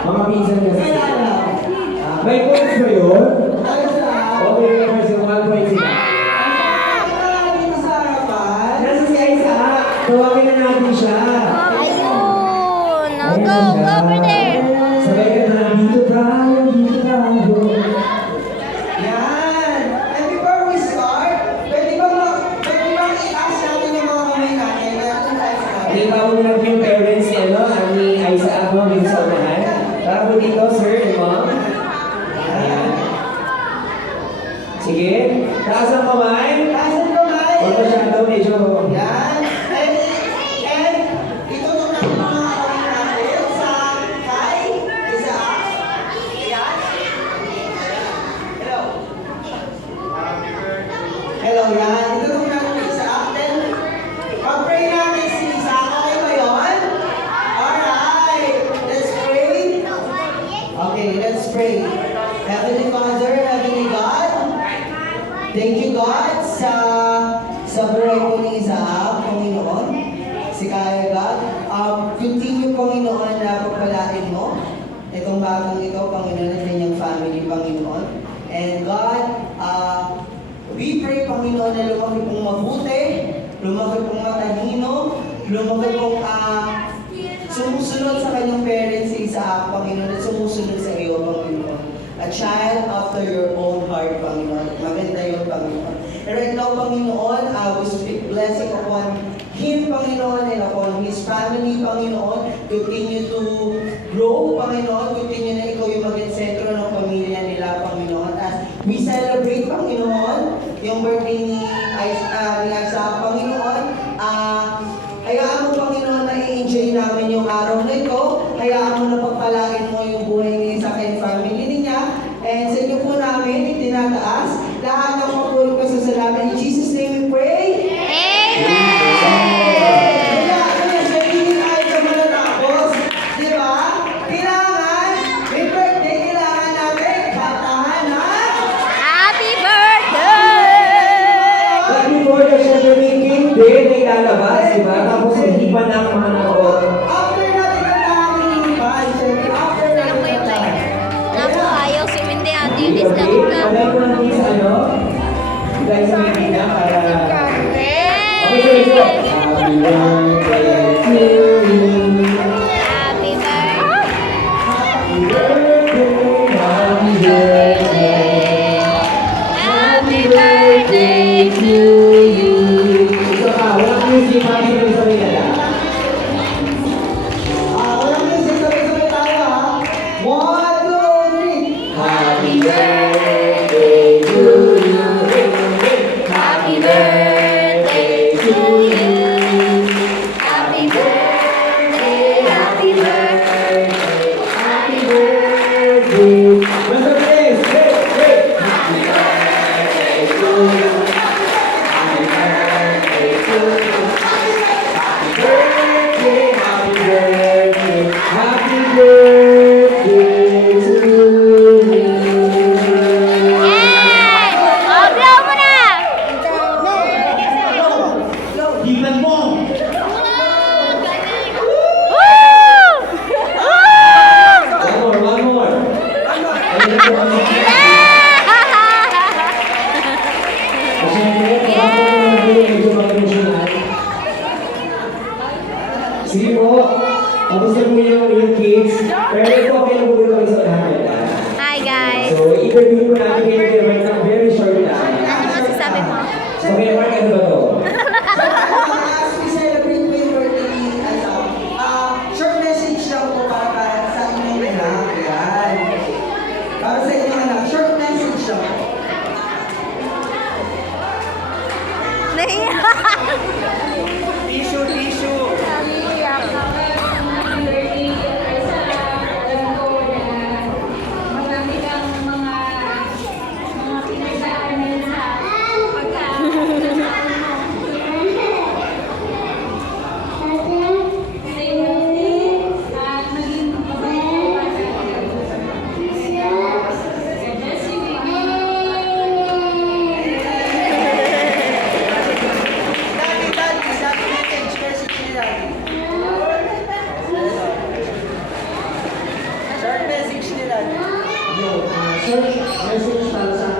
Mga pinsan kasi. May points ba yun? Okay, kasi 1 point sila. Nasa si Isaac. Tawagin na natin siya. Ayun! Now go over there! Sabay ka na, dito tayo, dito tayo. Yan! And before we start, pwede bang i-ask natin yung mga kamay natin? Hindi ba mo lang yung parents ni ni Isaac mo dito sa unahan? Tara po dito, sir, ma'am. Ayan. Sige, taas ang kamay. Taas ang kamay. Huwag masyado, medyo. Yan! And itutok natin mga kamay natin sa kay Isaac. Yan. Hello. Hello, yan. Itutok natin kay Isaac. Then, pag-pray natin si Isaac. Okay ba yun? Alright. Let's pray. Okay, let's pray. Heavenly Father, Heavenly God, thank you God sa buhay po ni Isaac, Panginoon. Si Kaya God, continue Panginoon na pagpalain mo itong bagong ito, Panginoon, at kanyang family, Panginoon. And God, we pray, Panginoon, na lumaki pong mabuti, lumaki pong matalino, lumaki pong sumusunod sa kanyang parents si Isaac, Panginoon, at sumusunod sa iyo, Panginoon. A child after your own heart, Panginoon. Maganda yun, Panginoon. And right now, Panginoon, we speak blessing upon him, Panginoon, and upon his family, Panginoon. Continue to grow, Panginoon. Continue na ikaw yung maging sentro ng pamilya nila, Panginoon. As we celebrate, Panginoon, yung birthday ni Isaac, Panginoon, hayaan mo, Panginoon, na i-enjoy namin yung araw na ito. Hayaan mo na pagpalain mo yung buhay ni Isaac and family niya. And sa inyo po namin, itinataas lahat ng papuri ko sa salamat. In Jesus' name we pray. Kaya sa hindi tayo sa malatapos, di ba? Kailangan, may birthday, kailangan natin kantahan na Happy birthday! But before the celebrating day na ilalabas, di ba? Tapos hindi pa na ang mga nakaot. after natin kantahan yung iba, after natin kantahan. Naku, ayaw si Mindy at Okay, Dilis na alay ko lang din sa guys sa Medina para... Okay, so. Happy birthday to you. Happy birthday! Happy birthday, happy birthday. Happy birthday to you! Ito ka, walang music, sabay-sabay na lang. Walang music, sabay-sabay tayo ha. 1, 2, 3. Happy birthday to you. Happy birthday to you! Happy birthday! Happy birthday! Happy birthday. Basta please, great. Happy birthday to you. Happy birthday to you. Happy birthday, happy birthday. Happy birthday to you. Yes! Oh, blow mo na! Himan mo. Woo! One more. Ayun po ang medyo mag-emotional. Sige po, tapos na po yung kids. Pero ito okay lang po kayo sa lahat. Hi guys! So, i-review po natin kayo right now, very short lang. Ano masasabi mo? So, kaya Mark, ano ba to? As we celebrate my birthday, short message lang po para sa inyong anak. Yan. Para sa inyong anak, short message lang po. Nahiya! Tissue. Nahiya ka. message para sa